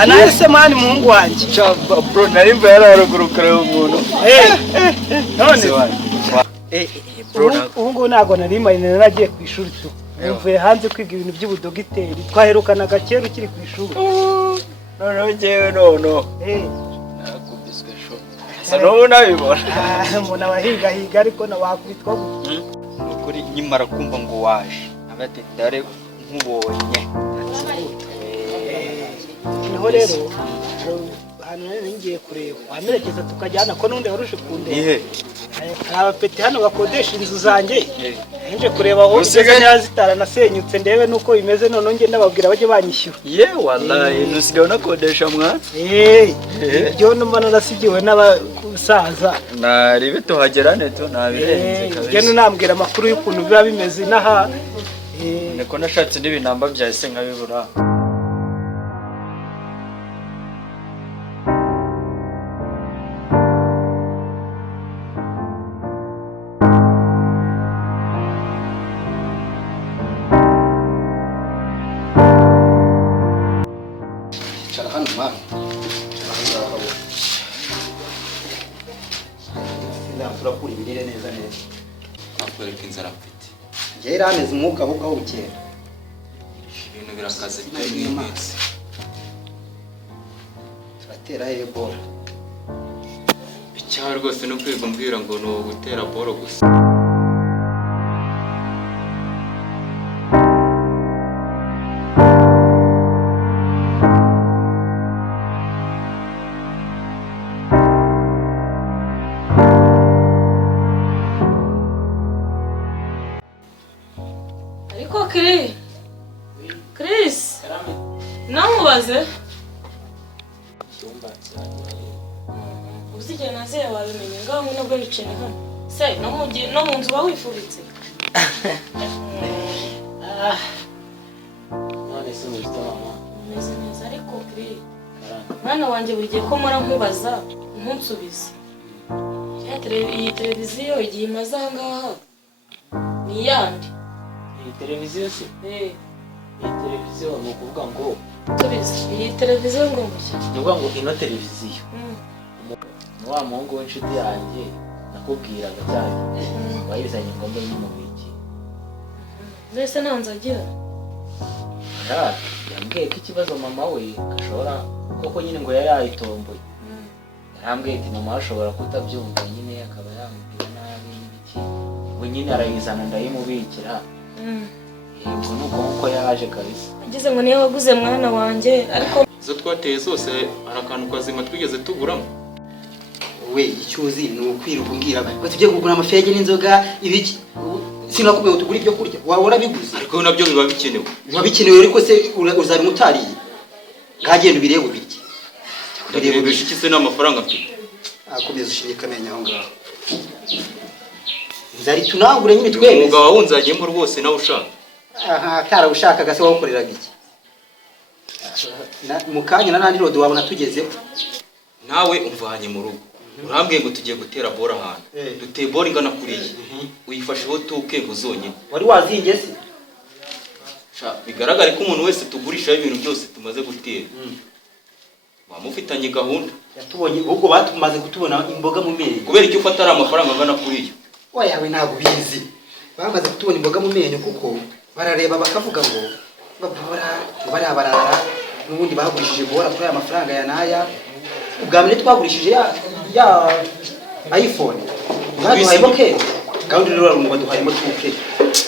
Anahise mani muhungu wanje. Bro narimba yararugurukira umuntu. None. Ubu nago narimanye naragiye ku ishuri tu. Mvuye hanze kwiga ibintu by'ubudogiteri. Twaherukana gakera ukiri ku ishuri. No jewe no. Nakubiswe sho. Sano nabibona. Umuntu abahiga ariko nawakubitwa gute. Ukuri nyimara kumva ngo waje. Abate dare nkubonye. Niho rero hano ngiye kureba wamerekeza tukajyana ko nundi warushe kunde abapeti hano bakodesha inzu zanjye nje kureba aho zitara nasenyutse ndebe nuko bimeze none nge ndababwira baje banyishyura wallahi nusigaye nakodesha mwa byo numana nasigiwe n'abasaza naribe tuhagerane to nabirenze kabisa je nunambwira amakuru y'ukuntu biba bimeze naha niko nashatse n'ibinamba byahise nkabibura turakura ibirire neza nakwereka inzara mfite njye rameze umwuka buka w'ubukera ibintu birakaze n'iminsi turatera Ebola icyaha rwose no kwiga mbwira ngo ni ugutera boro gusa Chris, namubaze uzigera naze wabimenye ngaho mwe nabwo yicaye hano se no mu nzu bawifuritse none se ufite mama meze neza ariko Chris mwana wanje buri gihe ko mora nkubaza ntunsubize iyi televiziyo igihe imaze aha ngaha ni yandi iyi televiziyo se iyi televiziyo ni ukuvuga ngo tubizi iyi televiziyo ngo ngushya ni ukuvuga ngo ino televiziyo ni wa muhungu w'inshuti yanjye nakubwiraga cyane wayizanye ngo mbe y'umubiki mbese ntanze agira yambwiye ko ikibazo mama we ashobora koko nyine ngo yari yayitomboye yarambwiye ati mama ashobora kutabyumva nyine akaba yamubwira nabi n'ibiki ubu nyine arayizana ndayimubikira ubwo ni uko yaje kabisa agize ngo niyo waguze mwana wanjye ariko izo twateye zose hari akantu kazima twigeze tuburamo we icyuzi ni ukwiruka umbwira ngo tujye kugura amafege n'inzoga ibiki sinakubwiye ngo tugure ibyo kurya wabona biguze ariko nabyo biba bikenewe ariko se uzabimutariye ngagenda ubirebe ubirye urebe iki se n'amafaranga mfite akomeza ushimika amenya aho ngaho nzari tunagure nyine twemeze umugabo wawe unzagiyemo rwose nawe ushaka atarawushakaga se wawukoreraga iki mu kanya na nandi rodo wabona tugezeho nawe umvanye mu rugo urambwiye ngo tugiye gutera bora ahantu duteye bora ingana kuriya uyifasheho tuke ngo zonyine wari wazinge se bigaragare ko umuntu wese tugurishaho ibintu byose tumaze gutera wamufitanye gahunda yatubonye ubwo batumaze kutubona imboga mu menyo kubera icyo ufata ari amafaranga angana kuriya wayawe ntabwo bizi bamaze kutubona imboga mu menyo kuko barareba bakavuga ngo barara n'ubundi bagurishije bora kuri aya mafaranga ya naya ubwa mbere twagurishije ya iPhone baduhayemo ke gahunda rero ari ngo baduhayemo tuke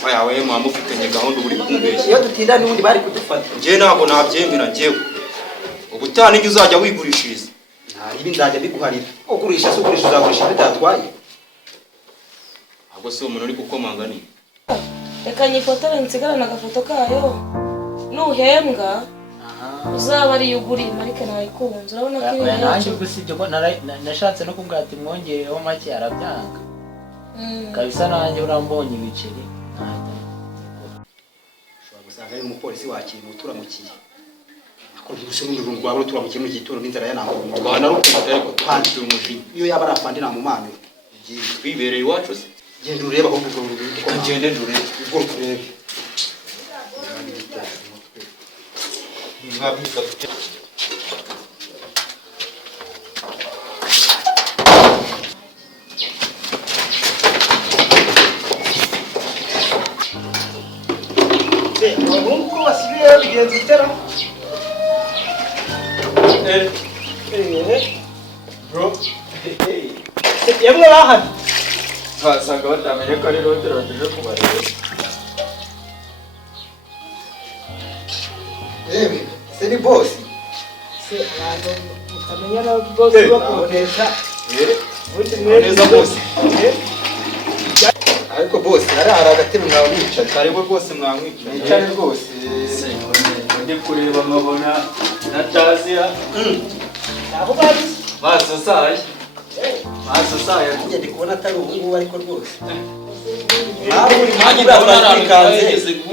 wayawe mwamufitanye gahunda uri kumbeshya iyo dutinda n'ubundi bari kudufata nje ntabwo nabyemera njewe ubutana ijye uzajya wigurishiriza ibi nzajya biguharira ugurisha se ugurisha uzagurisha bitatwaye ahubwo se umuntu uri gukomanga ni reka nyifotore nsigarana agafoto kayo nuhembwa uzaba ari uguriye marike nayikunze urabona ko ibi nanjye ubwo sibyo ko nashatse no kumbwira ati mwongereho make arabyanga kabisa nanjye urambonye ibiceri ushobora gusanga ari umupolisi wakira uturamukiye akubise n'urungu rwawe uturamukiye mu gitondo n'inzara yananguye twana rukuta ariko twandira umujinya iyo yaba arafandi na mumano twibereye iwacu se genda ureba ahubwo ngende ndurebe ubwo kurebe urabigenza utera bro yemwe bahana basanga batamenye ko ari rote tuje kubareba se ni boss se abantu mutamenya na bose bakoresha neza bose ariko boss hari agatebe mwawe mwicaye karibu rwose mwamwicaye mwicaye rwose ndi kureba nkabona natazia aho bari basosaye njye ndi kubona atari ubu ngubu ariko rwose Nanjye ndabona arabikanze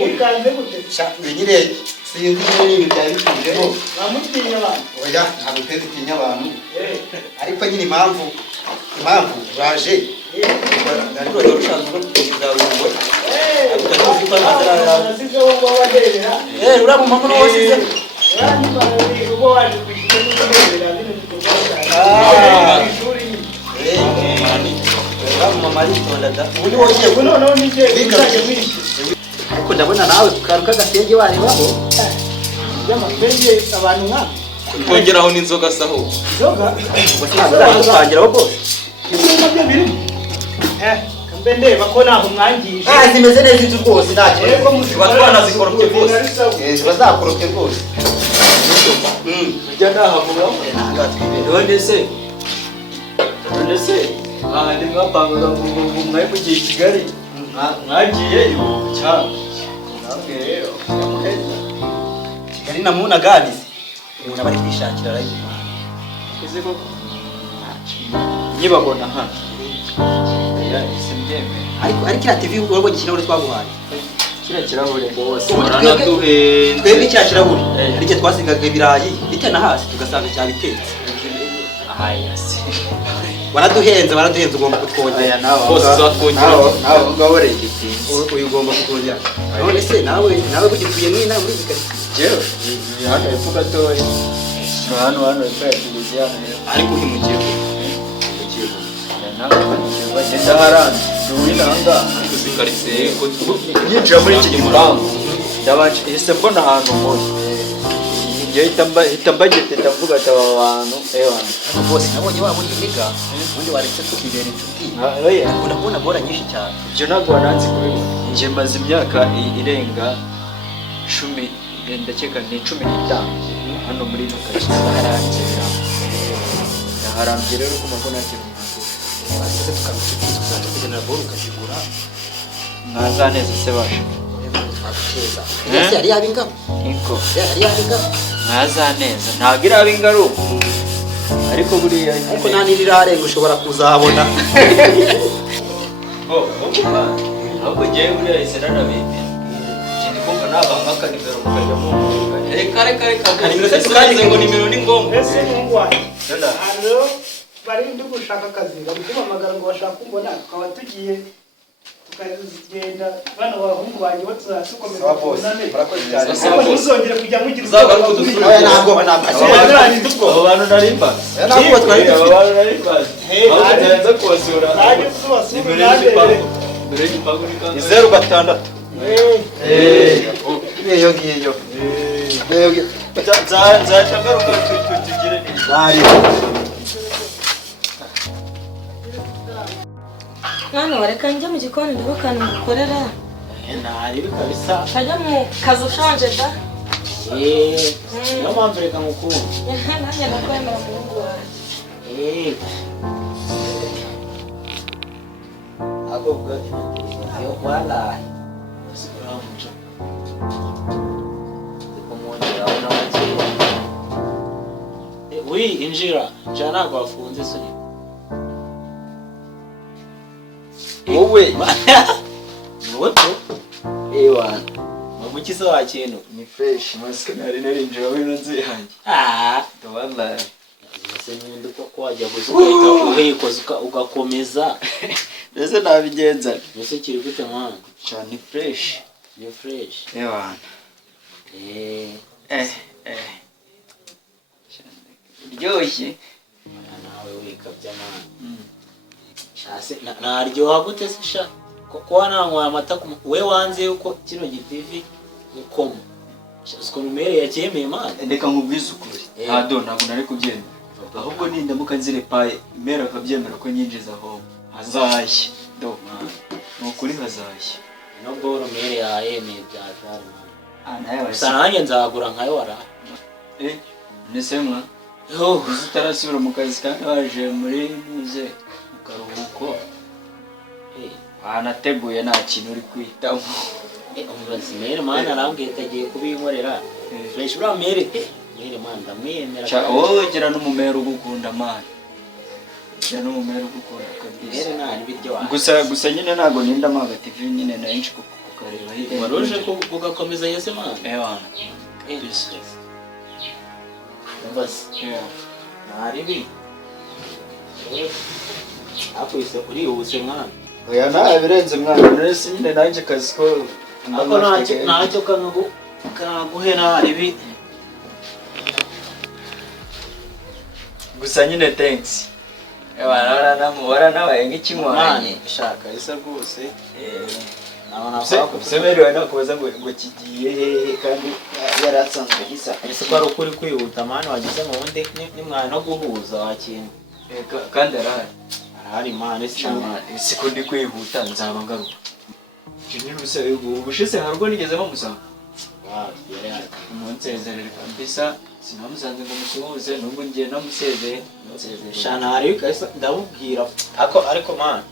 ikanze gute nyine sinzi n'ibintu byari bituje bamutinya abantu oya ntabwo twese tinya abantu ariko nyine impamvu baje ariko rero ushanzwe no kugira ngo uriya mumama n'uwo wasize mama aritonda da ubundi wongeye ariko ndabona nawe kukaruka agatenge warebaho by'amapenge abantu nk'abo kongeraho n'inzoga saho inzoga uzatangiraho bose ibintu byo biri kambe ndeba ko naho mwangije zimeze neza inzu rwose nta yego kibazo twanazikoroke bose ziba zakoroke rwose ujya nahavuga none se ahandi mwapangaga ngo mwari mugiye i Kigali mwagiyeyo cyane namwe rero Kigali namuna ganize umuntu aba ari kwishakira arayibona ize koko nyibabona hano simbyemeye ariko iriya TV urabona ikirahure twaguhaye kiriya kirahure bose twebwe cya kirahure aricyo twasengaga ibirayi bitana hasi tugasanga cyabitetse baraduhenze ugomba kutwongera bose uzatwongera nawe ugaboreye igitinzi uyu ugomba kutwongera none se nawe gituye mwina muri zikari jewe hano hepfo gatoya hano hepfo ya kiliziya ariko uhimukiye genda haranze duwinanga kuzikaritse ko yinjira muri iki gipangu ndabahise mbona ahantu hose hita mbagete ndavuga ati aba bantu ariko bose nabonye wa muri niga ubundi waretse tukibera inshuti ndabona bora nyinshi cyane ibyo ntabwo waranze kubibona njye maze imyaka irenga 10 ndakeka ni 15 hano muri ino karitsiye ndaharambye rero ko mbona kintu basize tukamushyikiza kugenda bora ukazigura mwazaneza se bashe twaguteza ese yari yabingamo inko yari yabingamo mwazaneza ntabwo iraba ingaruka ariko buriya ariko nta n'irirarenga ushobora kuzahabona ahubwo ngewe buriya ise narabimye ikindi kumva nabanga akanimero mukajyamo reka kanimero ngo nimero ni ngombwa ese n'ungwaye hano bari ndi gushaka akazi bari kumamagara ngo bashaka kumbona tukaba tugiye tukagenda bana bahungu banjye batuzasukomeza kubonane ariko ntuzongere kujya mugira uzagaruka udusura oya ntabwo abo bantu narimba ntabwo twari abo bantu narimba aho tugenza kubasura nanjye tuzabasura nandebere mbere y'igipangu ni kangahe 0 iyo ngiyo nzahita ngaruka tugire mwana wareka njya mu gikoni ndebe akantu ngukorera ntari kabisa kajya mu kazi ushonje da niyo mpamvu reka ngukunda nanjye nakwemera umuhungu wanjye agobwa yo wala injira ntabwo wafunze soni wowe woto ewana mumukise wa kintu ni fresh maske nari narinjira wino nzi yanjye ndaballa ese n'undi ko wajya gusuka uhikoza ugakomeza ese nabigenza ese kiri gute mwana cyane fresh ni fresh ewana ryoshye nawe wikabya mwana shase naryoha gute se sha ko wananywa amata we wanze yuko kino gitivi ukoma ukuntu mere yakemeye man. Ndeka nkubwize ukuri. Ntabwo nari kubyemera. Ahubwo nindamuka nzire paye mere akabyemera ko nyinjiza aho hazashye. Do nukuri hazashye. No boro mere yayemeye byajari man. Naye Gusa nanjye nzagura nkayo wara. Nisemwa. Yo, utarasubira mu kazi kandi waje muri muze ukaruhuko. Anateguye nta kintu uri kwitaho. Umubazi mere man arambwiye tagiye kubinkorera. Fresh bra mere. Mere man ndamwemera. Cha wowe gira n'umumero ugukunda man. Gira n'umumero ugukunda kabisa. Mere nani biryo wa. Gusa nyine ntago ninda maga TV nyine narinshi kukareba hirya. Waruje ko ugakomeza yese man. Ewa. Basi. Naribi. Hapo ise uri ubuse mwana. Oya nta birenze mwana nese nyine nanjye kazi ko ako ntacyo kaguhera ibi. Gusa nyine thanks. Ewa nawe nk'ikimwanye. Shaka isa rwose. Semerewe nakubaza ngo kigiye hehe kandi yarasanzwe gisa. Ese ko ari ukuri kwihuta mani wagize mu wundi nimwana no guhuza wakintu. Kandi arahari mani siko ndi kwihuta nzaba ngaruka. Ubushize harwo nigeze bamusanga. Umunezerere kabisa sinamusanze ngo musuhuze nubwo ngiye namusezeye. Shana hari ukasa ndabubwira ariko mani.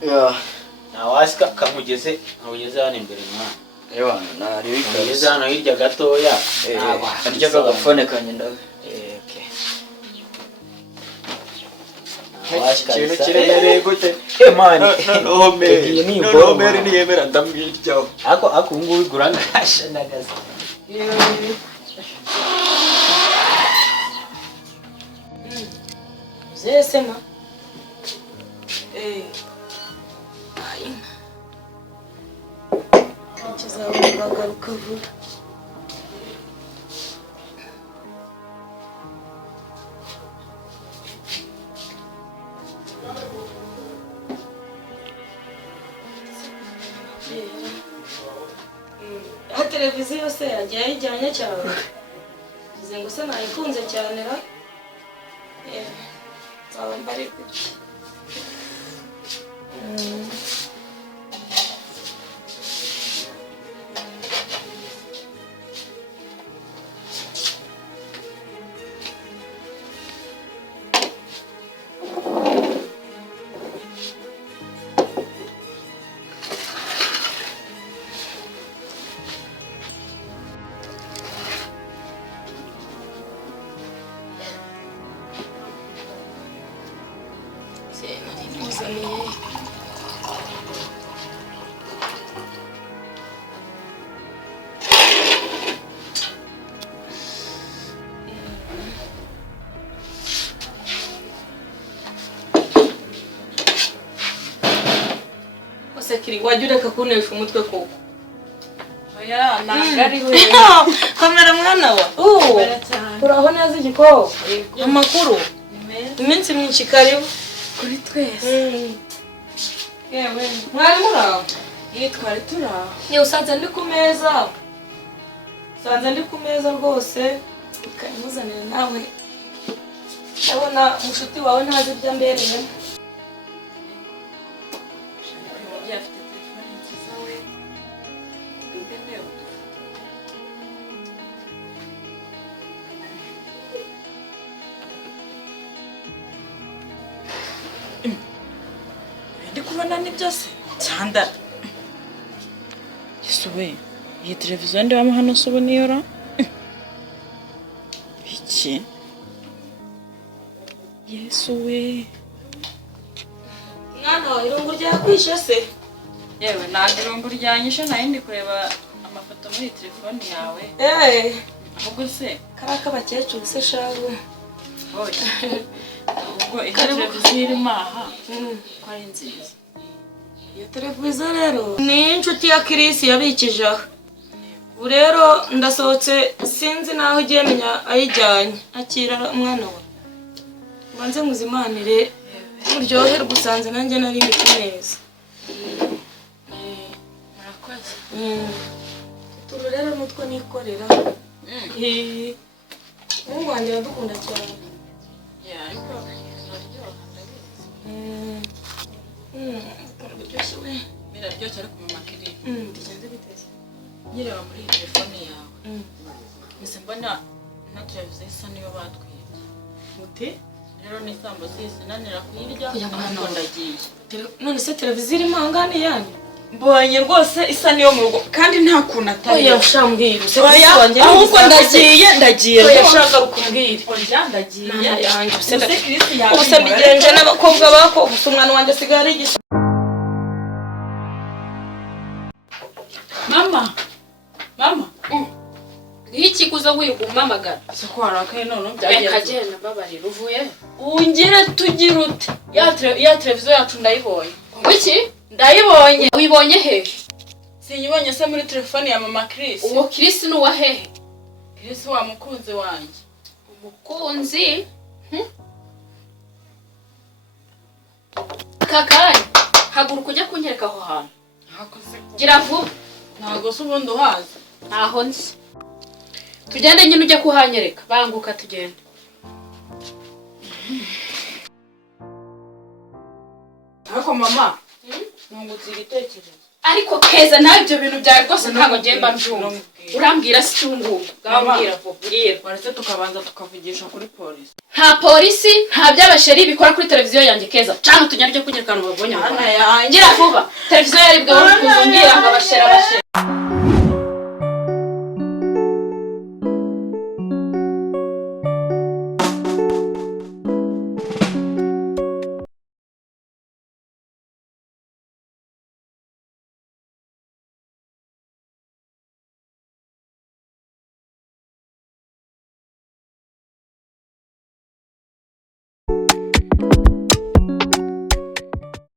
Nawasika kamugeze hano imbere mwana. Ewa nari wikageze hano hirya gatoya. Arya gafone kanye ndawe. Ikintu kiremereye gute? Mani no mere niyemera ndamwiryaho. Ako ngubu igura ngasha nagaze. Zesema. Bagaruka vuba. Televiziyo se yagiye ayijyanye cyane. Bize ngo se nayikunze cyane ra. Zaba mbari kuki. Sekiri wajya ureka kunesha umutwe koko. Oya nagari we. Kamera mwana wa. Uraho neza igiko. Amakuru. Iminsi myinshi karibu Kuri twese. Yewe mwari muraho. twari turaho. Usanze ndi ku meza. Usanze ndi ku meza rwose. Ukamuzanira nawe. Ndabona mushuti wawe ntazi ibyo mbereye. Kubona ni byose cyanda Yesuwe iyi televiziyo ndabamo hano subu niyora iki Yesuwe Mwana wa irungu ryakwishe se yewe ntabwo irungu ryanyishe nayindi kureba amafoto muri telefone yawe ahubwo se karaka bakecuru se shabu ubwo iyi televiziyo irimo aha ko ari nziza. Iyo televiziyo rero ni inshuti ya chrs yabikije aha. Ubu rero ndasohotse sinzi naho ugiye menya ayijyanye. Akira umwana we. Banze muzimanire uryoherwe usanze nanjye nari miti neza. Murakoze. Turu rero nutwo nikorera umuhungu wanjye aradukunda cyane. ariko biraryoha Biraryoshye we. biraryoshye ariko mu makiri Bigenze biteze. nyireba muri iyi telefone yawe mbese mbona na televiziyo isa niyo batwibye Muti? rero n'isambo sinanira kuyirya Kugira ngo ariko ndagiye None se televiziyo irimo ahangane yanyu? mbonye rwose isa niyo mu rugo kandi nta kuntu atari Oya ushambwira. ahubwo ndagiye Oya ushaka kumbwira. oya ndagiye yanjye ubuse mbigenje n'abakobwa bako gusa umwana wanjye asigaye ari igisa mama iki kuza wigumpamagara? se ko harakaye none Reka byagenze genda mbabarira uvuye. ungire tugira ute ya televiziyo yacu ndayibonye Wiki? ndayibonye Uyibonye he? sinyibonye se muri telefone ya mama Chris Uwo Chris ni uwa hehe? Chris wa mukunzi wanjye Umukunzi? Kakanya, haguruka ujya kunyereka aho hantu. Gira vuba. ntago se ubundi uhazi Ntaho nzi. Tugende nyine ujya kuhanyereka. Banguka tugende. ariko mama nungutse igitekerezo Ariko Keza nawe ibyo bintu byawe rwose ntabwo ngenda mbyumva. Urambwira se cyunguka. Ngambwira vuba. Mbwira. waretse tukabanza tukavugisha kuri polisi Nta polisi, nta by'abasheri bikora kuri televiziyo yanjye Keza. Cyangwa tugende ujya kunyereka abantu babonye. Mana yanjye Gira vuba. Televiziyo yari bwawe kuzumbwira ngo abashera.